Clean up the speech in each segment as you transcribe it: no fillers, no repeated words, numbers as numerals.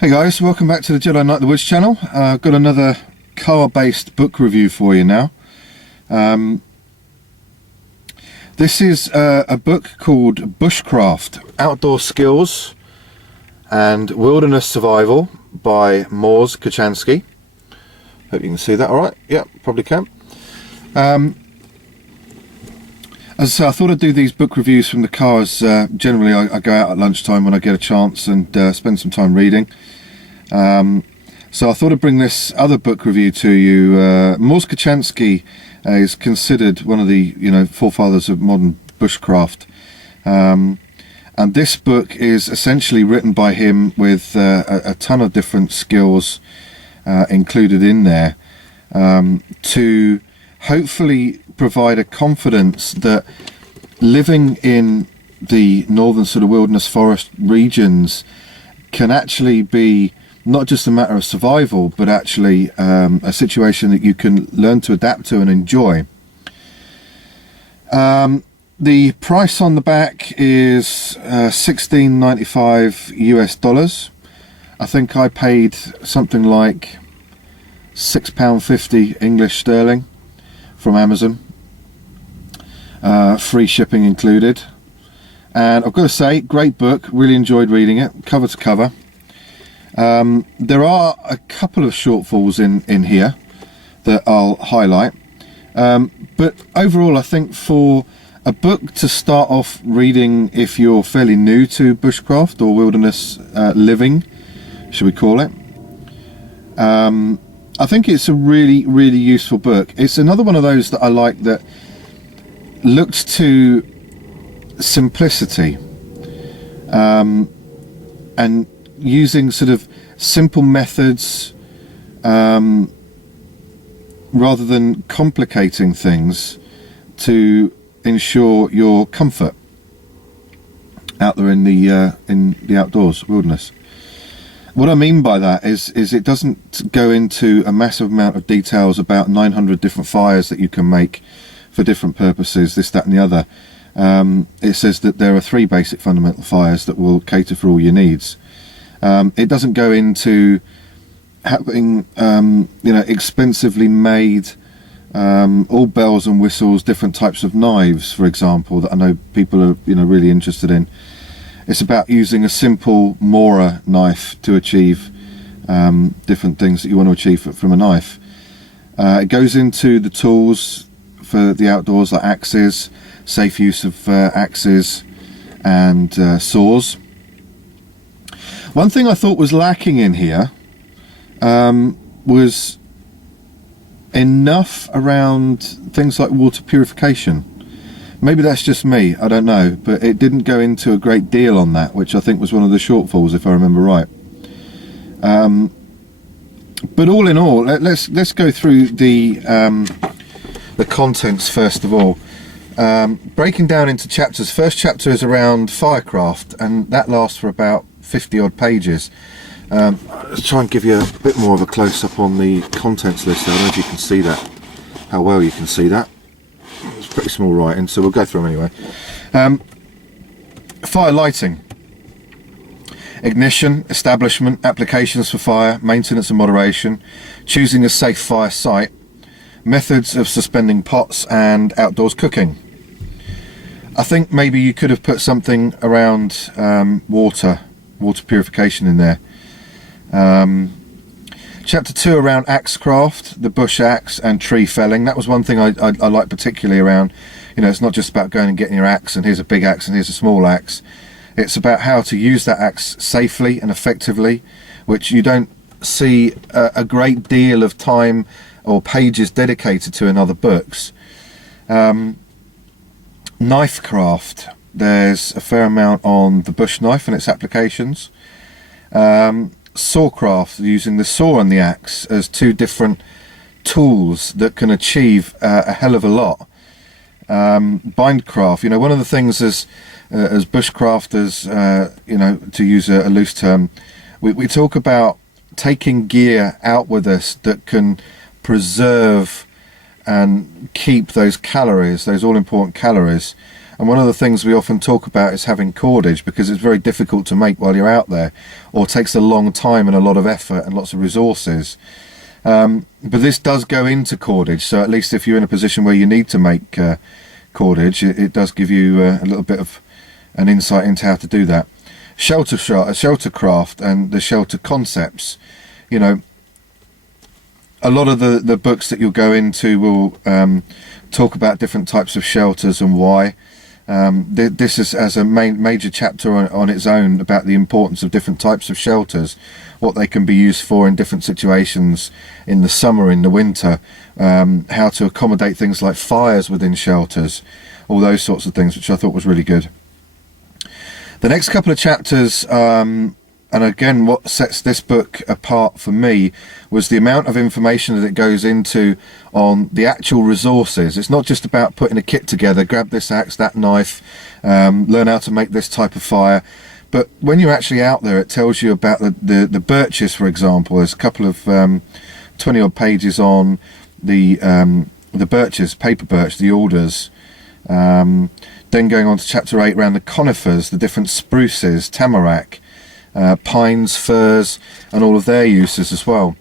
Hey guys, welcome back to the Jedi Knight of the Woods channel. I've got another car-based book review for you now. This is a book called Bushcraft, Outdoor Skills and Wilderness Survival by Mors Kochanski. Hope you can see that alright. Yeah, probably can. As I say, I thought I'd do these book reviews from the car as generally I go out at lunchtime when I get a chance and spend some time reading. So I thought I'd bring this other book review to you. Mors Kochanski is considered one of the forefathers of modern bushcraft. And this book is essentially written by him with a ton of different skills included in there to hopefully provide a confidence that living in the northern sort of wilderness forest regions can actually be not just a matter of survival, but actually a situation that you can learn to adapt to and enjoy. The price on the back is $16.95 US. I think I paid something like £6.50 English sterling from Amazon, free shipping included. And I've got to say, great book, really enjoyed reading it cover to cover. There are a couple of shortfalls in here that I'll highlight, but overall I think for a book to start off reading if you're fairly new to bushcraft or wilderness living, should we call it, I think it's a really useful book. It's another one of those that I like that looks to simplicity and using sort of simple methods rather than complicating things to ensure your comfort out there in the outdoors, wilderness. What I mean by that is it doesn't go into a massive amount of details about 900 different fires that you can make for different purposes, this, that and the other. It says that there are 3 basic fundamental fires that will cater for all your needs. It doesn't go into having expensively made all bells and whistles, different types of knives, for example, that I know people are really interested in. It's about using a simple Mora knife to achieve different things that you want to achieve from a knife. It goes into the tools for the outdoors, like axes, safe use of axes and saws. One thing I thought was lacking in here was enough around things like water purification. Maybe that's just me, I don't know, but it didn't go into a great deal on that, which I think was one of the shortfalls, if I remember right. But all in all, let's go through the contents first of all. Breaking down into chapters. First chapter is around firecraft, and that lasts for about 50 odd pages. Let's try and give you a bit more of a close-up on the contents list. I don't know if you can see that, how well you can see that. It's pretty small writing, so we'll go through them anyway. Fire lighting, ignition, establishment, applications for fire, maintenance and moderation, choosing a safe fire site, methods of suspending pots, and outdoors cooking. I think maybe you could have put something around water purification in there. Chapter 2 around axe craft, the bush axe and tree felling. That was one thing I like particularly around, it's not just about going and getting your axe and here's a big axe and here's a small axe. It's about how to use that axe safely and effectively, which you don't see a great deal of time or pages dedicated to in other books. Knife craft, there's a fair amount on the bush knife and its applications. Sawcraft, using the saw and the axe as 2 different tools that can achieve a hell of a lot. Bindcraft, one of the things as bushcrafters, to use a loose term, we talk about taking gear out with us that can preserve and keep those calories, those all important calories, And one of the things we often talk about is having cordage, because it's very difficult to make while you're out there, or takes a long time and a lot of effort and lots of resources. But this does go into cordage, so at least if you're in a position where you need to make cordage, it does give you a little bit of an insight into how to do that. Sheltercraft and the shelter concepts, you know, a lot of the books that you'll go into will talk about different types of shelters and why. This is as a major chapter on its own about the importance of different types of shelters, what they can be used for in different situations in the summer, in the winter, how to accommodate things like fires within shelters, all those sorts of things, which I thought was really good. The next couple of chapters, and again what sets this book apart for me, was the amount of information that it goes into on the actual resources. It's not just about putting a kit together, grab this axe, that knife, learn how to make this type of fire, but when you're actually out there, it tells you about the birches, for example. There's a couple of 20 odd pages on the birches, paper birch, the alders. Then going on to chapter 8 around the conifers, the different spruces, tamarack, pines, firs, and all of their uses as well.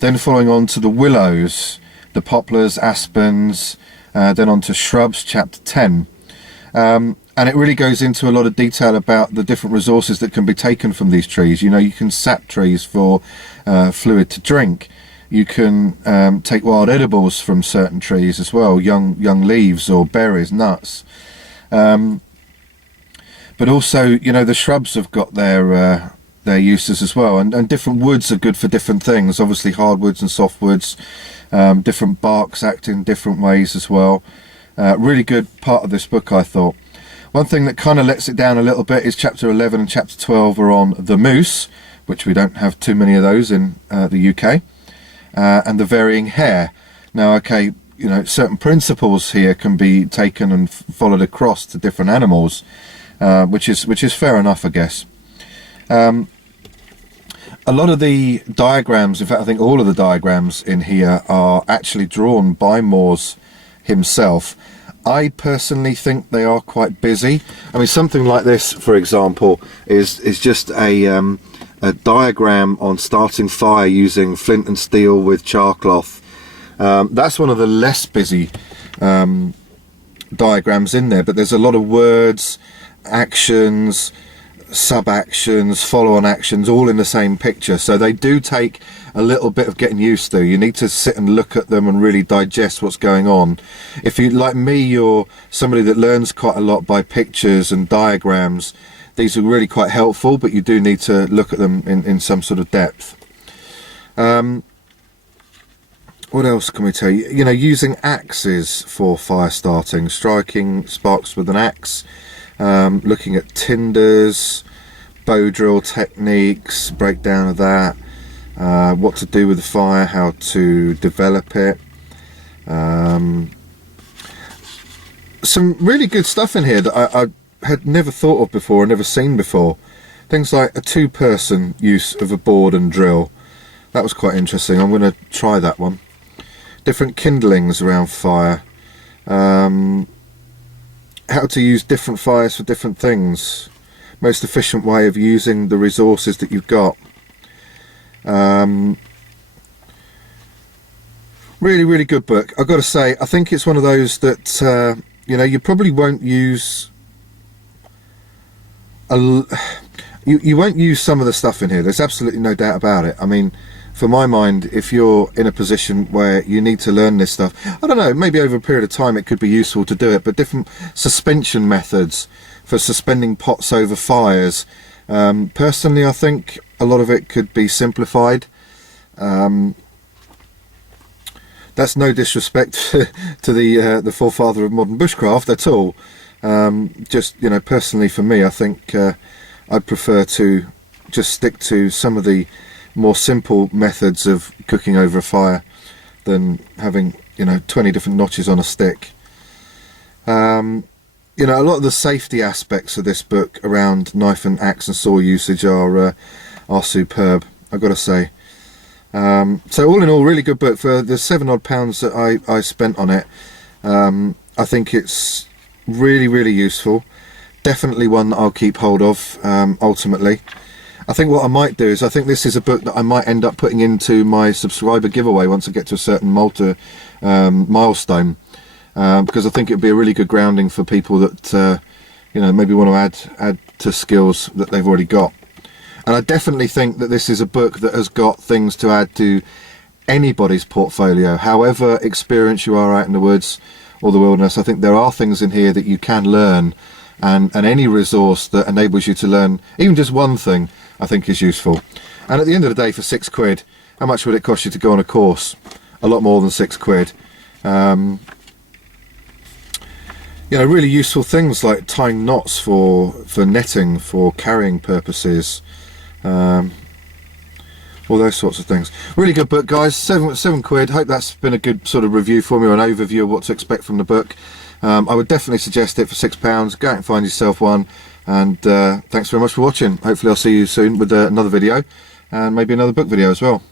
Then following on to the willows, the poplars, aspens, then on to shrubs, chapter 10. And it really goes into a lot of detail about the different resources that can be taken from these trees. You know, you can sap trees for fluid to drink. You can take wild edibles from certain trees as well, young leaves or berries, nuts. But also, you know, the shrubs have got their uses as well, and different woods are good for different things. Obviously hardwoods and softwoods, different barks act in different ways as well. Really good part of this book, I thought. One thing that kind of lets it down a little bit is chapter 11 and chapter 12 are on the moose, which we don't have too many of those in the UK, and the varying hare. Now, okay, you know, certain principles here can be taken and followed across to different animals, which is fair enough, I guess. A lot of the diagrams, in fact I think all of the diagrams in here, are actually drawn by Mors himself. I personally think they are quite busy. I mean, something like this, for example, is just a diagram on starting fire using flint and steel with char cloth. That's one of the less busy diagrams in there, but there's a lot of words, actions, sub-actions, follow-on actions, all in the same picture, so they do take a little bit of getting used to. You need to sit and look at them and really digest what's going on. If you, like me, you're somebody that learns quite a lot by pictures and diagrams, these are really quite helpful, but you do need to look at them in some sort of depth. What else can we tell you? You know, using axes for fire starting, striking sparks with an axe, looking at tinders, bow drill techniques, breakdown of that, what to do with the fire, how to develop it. Some really good stuff in here that I had never thought of before, never seen before. Things like a two-person use of a board and drill. That was quite interesting. I'm going to try that one. Different kindlings around fire. How to use different fires for different things. Most efficient way of using the resources that you've got. Really, really good book. I've got to say, I think it's one of those that you know, you probably won't use you won't use some of the stuff in here. There's absolutely no doubt about it. I mean, for my mind, if you're in a position where you need to learn this stuff, I don't know, maybe over a period of time it could be useful to do it, but different suspension methods for suspending pots over fires. Personally, I think a lot of it could be simplified. That's no disrespect to the forefather of modern bushcraft at all. Just, you know, personally for me, I think I'd prefer to just stick to some of the more simple methods of cooking over a fire than having, you know, 20 different notches on a stick. You know, a lot of the safety aspects of this book around knife and axe and saw usage are superb, I've got to say. So all in all, really good book. For the £7 odd that I spent on it, I think it's really useful. Definitely one that I'll keep hold of ultimately. I think what I might do is, I think this is a book that I might end up putting into my subscriber giveaway once I get to a certain milestone, because I think it'd be a really good grounding for people that you know, maybe want to add to skills that they've already got. And I definitely think that this is a book that has got things to add to anybody's portfolio, however experienced you are out in the woods or the wilderness. I think there are things in here that you can learn, and any resource that enables you to learn even just one thing, I think is useful. And at the end of the day, for £6, how much would it cost you to go on a course? A lot more than £6. You know, really useful things like tying knots for netting, for carrying purposes, all those sorts of things. Really good book, guys. £7. Hope that's been a good sort of review for me, or an overview of what to expect from the book. I would definitely suggest it for £6. Go out and find yourself one. And thanks very much for watching. Hopefully I'll see you soon with another video, and maybe another book video as well.